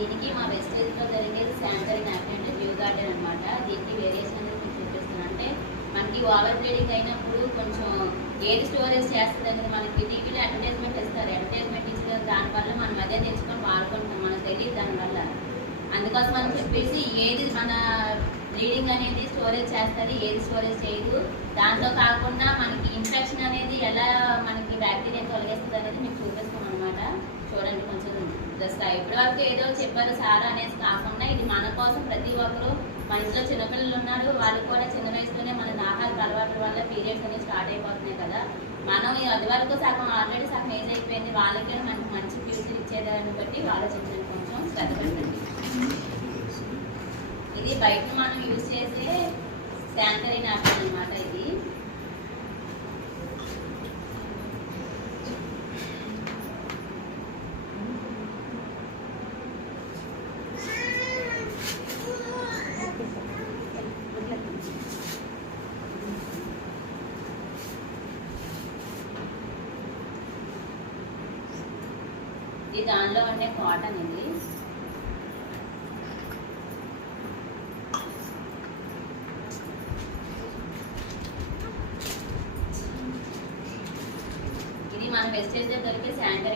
దీనికి మా వెస్టేజ్లో జరిగేది శానిటరీ నాప్కిన్ అంటే డ్యూ గార్డెన్ అనమాట. దీనికి వేరియేషన్ అనేది మీకు చూపిస్తున్నాను. అంటే మనకి ఓవర్ బ్లీడింగ్ అయినప్పుడు కొంచెం ఏది స్టోరేజ్ చేస్తుంది అనేది మనకి టీవీలో అడ్వర్టైజ్మెంట్ ఇస్తారు. అడ్వర్టైజ్మెంట్ ఇచ్చిన దానివల్ల మనం అదే తెచ్చుకొని వాడుకుంటాం, మనకు తెలియదు దానివల్ల. అందుకోసం అని చెప్పేసి ఏది మన బ్లీడింగ్ అనేది స్టోరేజ్ చేస్తుంది, ఏది స్టోరేజ్ చేయదు. దాంతో కాకుండా మనకి ఇన్ఫెక్షన్ అనేది ఎలా మనకి బ్యాక్టీరియా తొలగిస్తుంది అనేది మీకు చూపిస్తాం అనమాట. చూడండి కొంచెం దస్తా. ఇప్పటివరకు ఏదో చెప్పారు సారా అనేసి కాకుండా ఇది మన కోసం ప్రతి ఒక్కరు, మన ఇంట్లో చిన్నపిల్లలు ఉన్నారు, వాళ్ళకి కూడా చిన్న వయసులోనే మన ఆహార అలవాట్ల వల్ల పీరియడ్స్ అనేవి స్టార్ట్ అయిపోతున్నాయి కదా. మనం అది వరకు సగం ఆల్రెడీ సగం ఏజ్ అయిపోయింది, వాళ్ళకి మనకి మంచి ఫ్యూచర్ ఇచ్చేదాన్ని బట్టి ఆలోచించండి, కొంచెం శ్రద్ధ పెట్టండి. ఇది బయట మనం యూజ్ చేసే శానిటరీ నాప్కిన్ అనమాట. ఇది ఇది దానిలో ఉండే కాటన్. ఇది మన వెస్టేజ్ దొరికే శానిటరీ